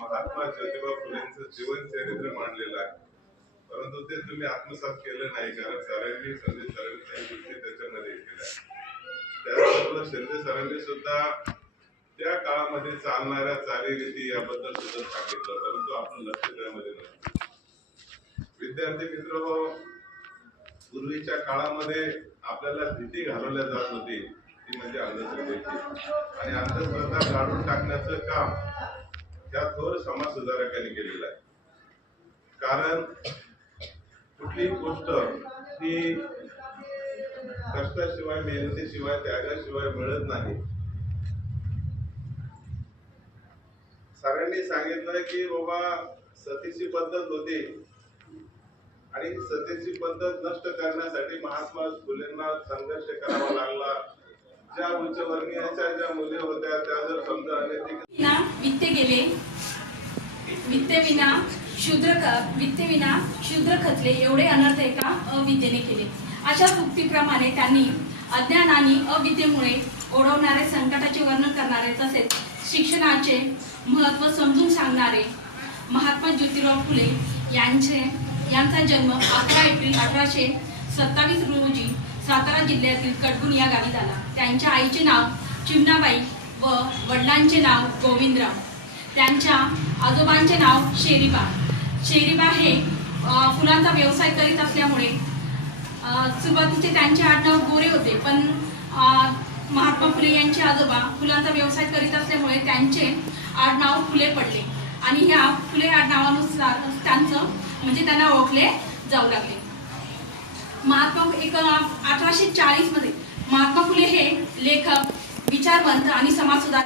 महात्मा ज्योतिबा फुलेंचं जीवन चरित्र मांडलेलं आहे. परंतु ते तुम्ही आत्मसात केलं नाही कारण सरांनी संजय सरांनी काही गोष्टी त्याच्यामध्ये केल्या त्याचबरोबर शिंदे सरांनी सुद्धा त्या काळामध्ये चालणाऱ्या चालीरीती याबद्दल सुद्धा सांगितलं परंतु आपण लक्ष त्यामध्ये नसतं विद्यार्थी मित्र हो पूर्वीच्या काळामध्ये आपल्याला भीती घालवल्या जात होती. ती म्हणजे अंधश्रद्धेची आणि अंधश्रद्धा काढून टाकण्याचं काम त्या थोर समाज सुधारकांनी केलेलं आहे. कारण कुठलीही गोष्ट ही कष्टाशिवाय मेहनतीशिवाय त्यागाशिवाय मिळत नाही. सगळ्यांनी सांगितलं की बाबा सतीची पद्धत होती आणि सतीची पद्धत नष्ट करण्यासाठी महात्मा फुलेंना संघर्ष करावा लागला. ज्या उच्चवर्णीयाच्या ज्या मुली होत्या त्या जर समजा विना वित्ते गेले शूद्र शूद्र खचले एवढे अनर्थ एका अविद्येने केले. अशा उक्तीप्रमाणे त्यांनी अज्ञान आणि अविद्येमुळे ओढवणारे संकटाचे वर्णन करणारे तसेच शिक्षणाचे महत्त्व समजून सांगणारे महात्मा ज्योतिराव फुले यांचे यांचा जन्म अकरा एप्रिल अठराशे सत्तावीस रोजी सातारा जिल्ह्यातील कडगुण या गावी झाला त्यांच्या आईचे नाव चिमणाबाई व वडिलांचे नाव गोविंदराव. त्यांच्या आजोबांचे नाव शेरीबा. शेरीबा हे फुलांचा व्यवसाय करीत असल्यामुळे सुरुवातीचे त्यांचे आडनाव गोरे होते पण महात्मा फुले यांचे आजोबा फुलांचा व्यवसाय करीत असल्यामुळे त्यांचे आडनाव फुले पडले आणि ह्या फुले आडनावानुसार त्यांचं म्हणजे त्यांना ओळखले जाऊ लागले. महात्मा एक अठराशे चाळीसमध्ये महात्मा फुले हे लेखक विचारवंत आणि समाजसुधार